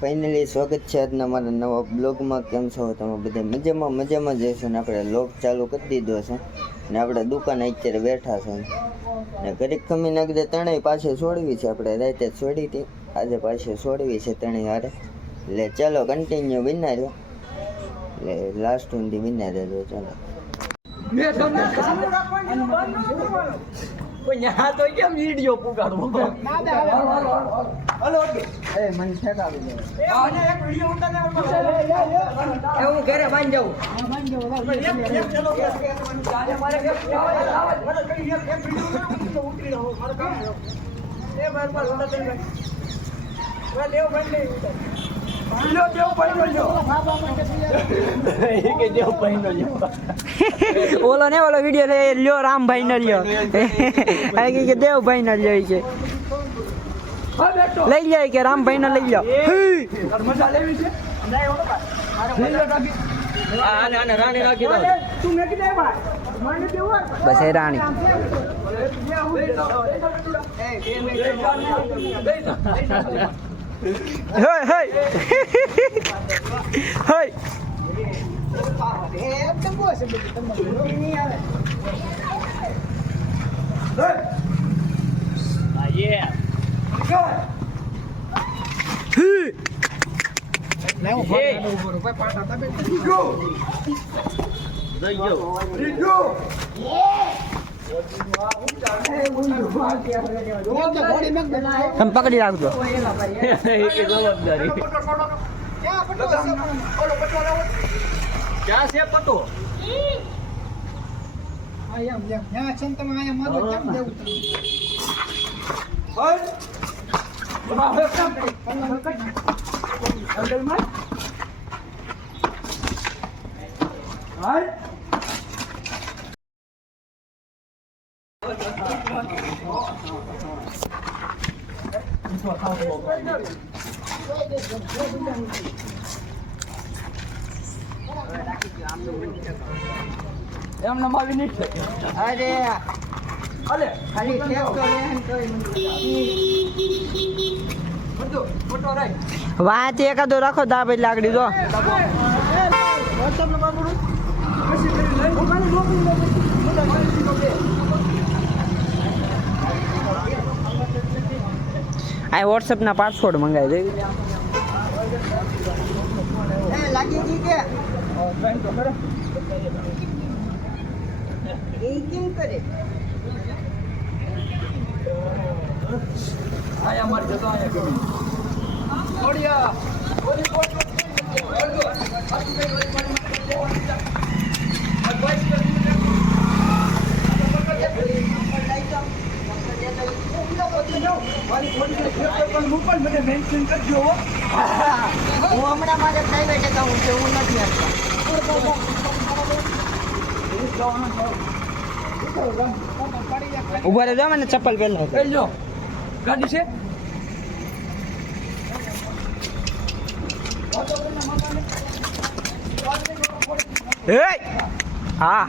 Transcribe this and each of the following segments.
Finally સ્વાગત છે આજના મારા નવા બ્લોગમાં. કેમ છો તમે બધા? મજામાં જ હશો ને? આપણે બ્લોગ ચાલુ કરી દીધો છે ને આપણે દુકાને અત્યારે બેઠા છે ને ઘડીક ખમી નાખી દે. ત્રણેય પાછળ છોડવી છે, આપણે રાતે છોડી હતી, આજે પાછળ છોડવી છે ત્રણેય હારે. એટલે ચાલો કન્ટિન્યુ વિના રહ્યો, એટલે લાસ્ટ સુધી વિના રહેજો. ચાલો તો કેમ વિડિયો પુગાડવો? હલો એ મને ઠેકાવી દે. એક વિડિયો ઉતારે હું ઘરે બાંધ જાઉં. ઓલો ને ઓલો વિડિયો લ્યો રામભાઈ નો લ્યો કે દેવભાઈ નો લ્યો છે, લઈ જાય કે રામભાઈ ને લઈ જાઓ. મજા લેવી છે બસ એ રાણી તમે પકડી રાખજો. જવાબદારી ક્યાં છે પટો? એમને માવી નહીં છે. અરે અલે ખાલી ઠેક તો લે ને ફોટો રાખ. વાત એકાદો રાખો દા પછી લાકડી જો. આ વોટ્સએપ ના પાસવર્ડ મંગાવી દે. લાગી ગઈ કે એ કેમ કરે? આયા માર જતો આયા ગમી ઓડિયા ઓડી કોટ હું હમણાં મારે પ્રાઇવેટ એકાઉન્ટ છે, હું નથી આપતા. ઉભા રહેજો મને ચપ્પલ પહેલા. લો ગાડી છે. હા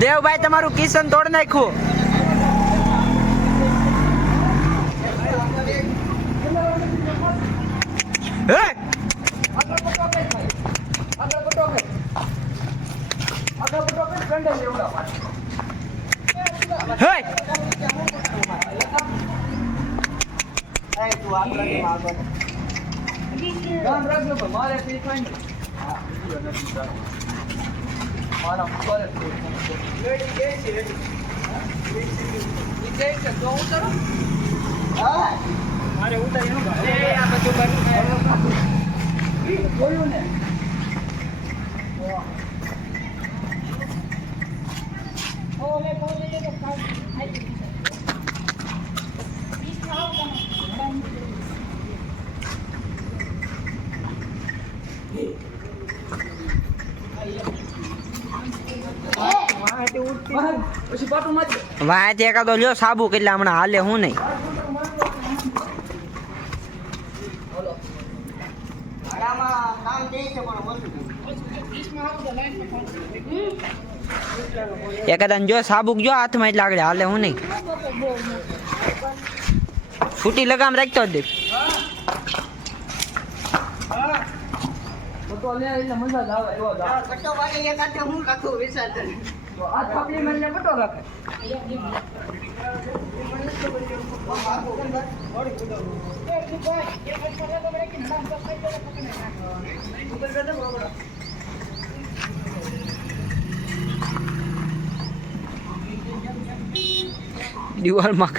દેવભાઈ તમારું કિશન તોડ નાખ્યું. મારે ઉતારી ને વાંચે એકાદો લ્યો સાબુ કેટલા હમણાં હાલે હું નહીં. એકાદા જો સાબુ જો હાથમાં એટલે આગળ હાલે હું નહીં. છૂટી લગામ રાખતો જ દે. દિવાલમાં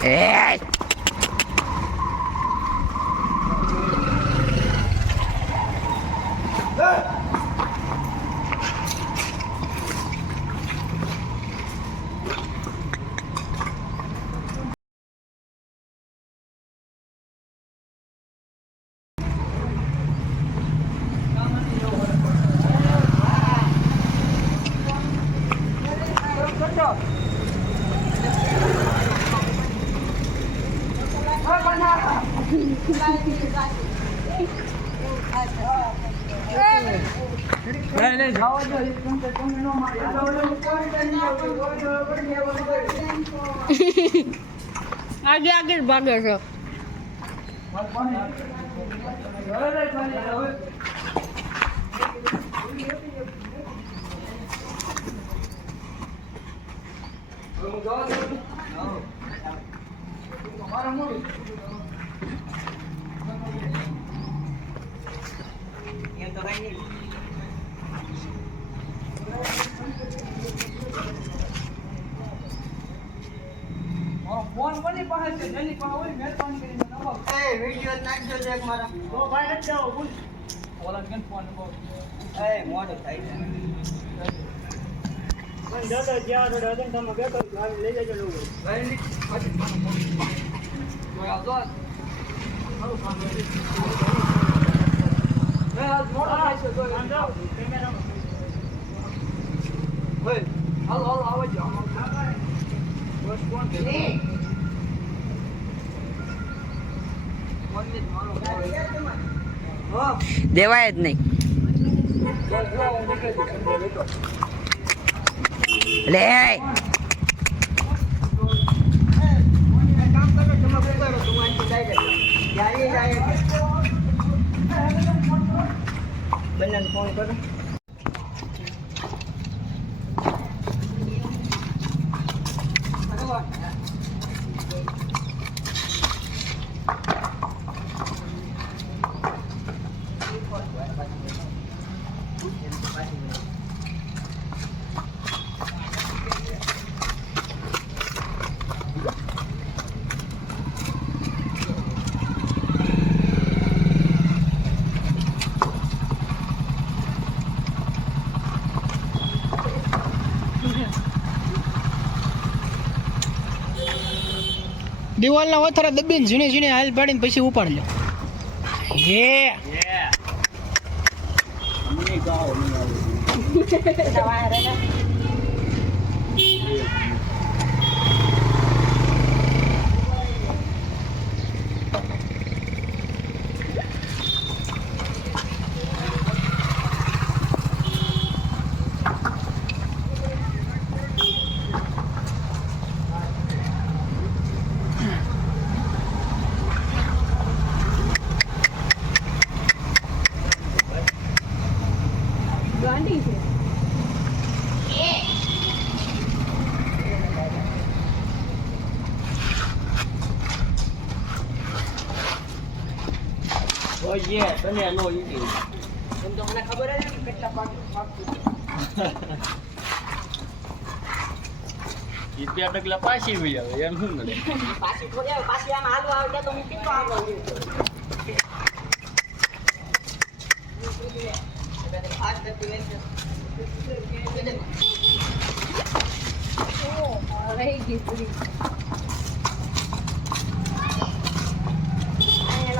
એ આગે આગે જ ભાગે છે. ફોન કોની પાસે છે? જેની પાસે હોય મહેરબાની કરીને નવો વિડીયો નાખજો છે એક મારા. તો ભાઈ નથી જાવ ભૂલ ઓલા કેમ ફોન બહુ મોડું થાય છે. પણ દાદા જ્યાં થોડા અજંતામાં બેઠો આવી લઈ જજો લોકો મોટો થાય છે તો કેમેરામાં હાલો હાલો આવજો બસ કોણ છે દેવાય જ નહીં. લે બંને ફોન કરો. દિવાલના ઓથરા દબીને ઝીણે ઝીણે હાલ પાડીને પછી ઉપાડ લો. ગાંડી છે. તને નો ઈડી એમ તો મને ખબર જ કેટલા પાક ઈ બે ડગલા પાછી વઈ આવે એમ શું નડે પાછી થોડી આવે પાછી આમ હાલવા આવે ત્યાં તો હું કેટલો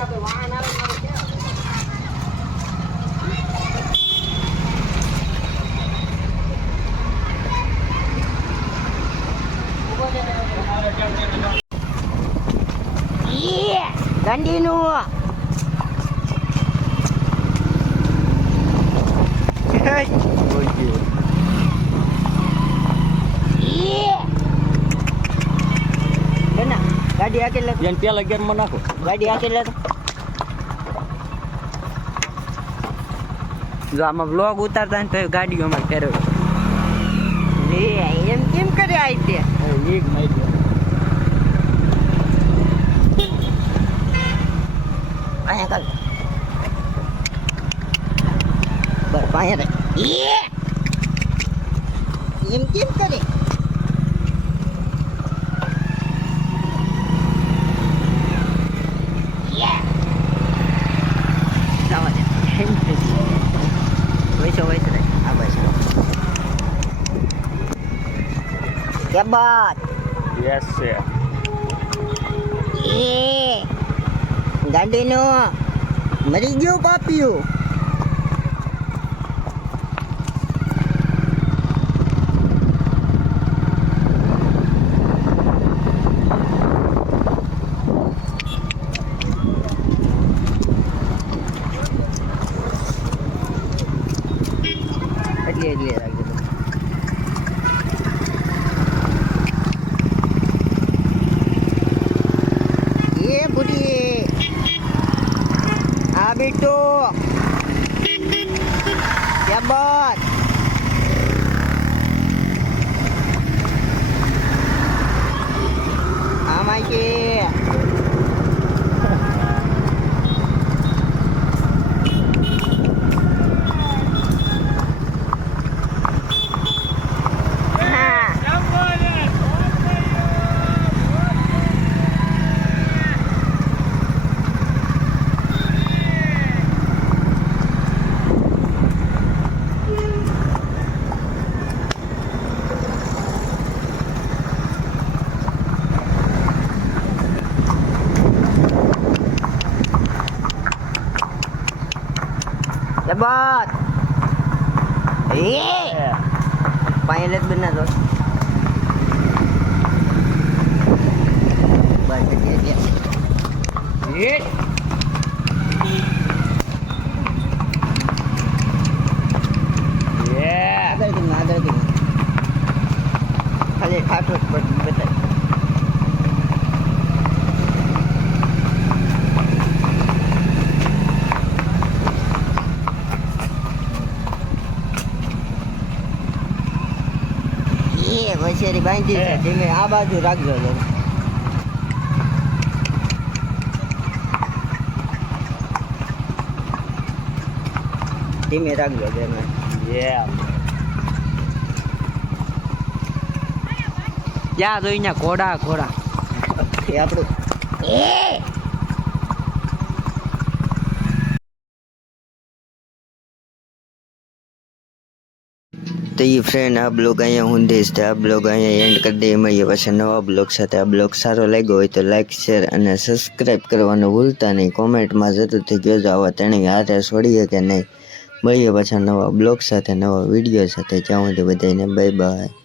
આગળ વાહન આવે મારે ક્યાં ગાંડીનું ગાડી આકે લે એને પેલા ગેરમાં નાખો ગાડી આકે લે જો આમાં બ્લોગ ઉતારતા ને તો ગાડીઓ અમારે ફેરવે એમ કેમ કરે આ તે એક માઈ દે અહીંયા કર બસ અહીંયા એમ કેમ કરે વૈસો વૈસો રે આ બસ કે બાત યસ છે એ ગાડીનો મરી ગયો પાપિયું એટલે રાખજો એ બુડી આ બેટો क्या बात हाँ माइके Cepat. Pilot benar tuh. Baca dia. Ada lagi. Kali takut betul. વછેરી બાંધી છે ધીમે આ બાજુ રાખજો ધીમે રાખજો ધીમે જ્યાં જોઈને ઘોડા ઘોડા એ આપણું તો એ ફ્રેન્ડ આ બ્લોગ અહીંયા હું દઈશ તો આ બ્લોગ અહીંયા એન્ડ કરી દઈએ મળીએ પછી નવા બ્લોગ સાથે આ બ્લોગ સારો લાગ્યો હોય તો લાઇક શેર અને સબસ્ક્રાઈબ કરવાનું ભૂલતા નહીં કોમેન્ટમાં જરૂરથી કહેજો આવા તેણી હારે છોડીએ કે નહીં મળીએ પાછા નવા બ્લોગ સાથે નવા વિડીયો સાથે ત્યાં સુધી બધાને બાય બાય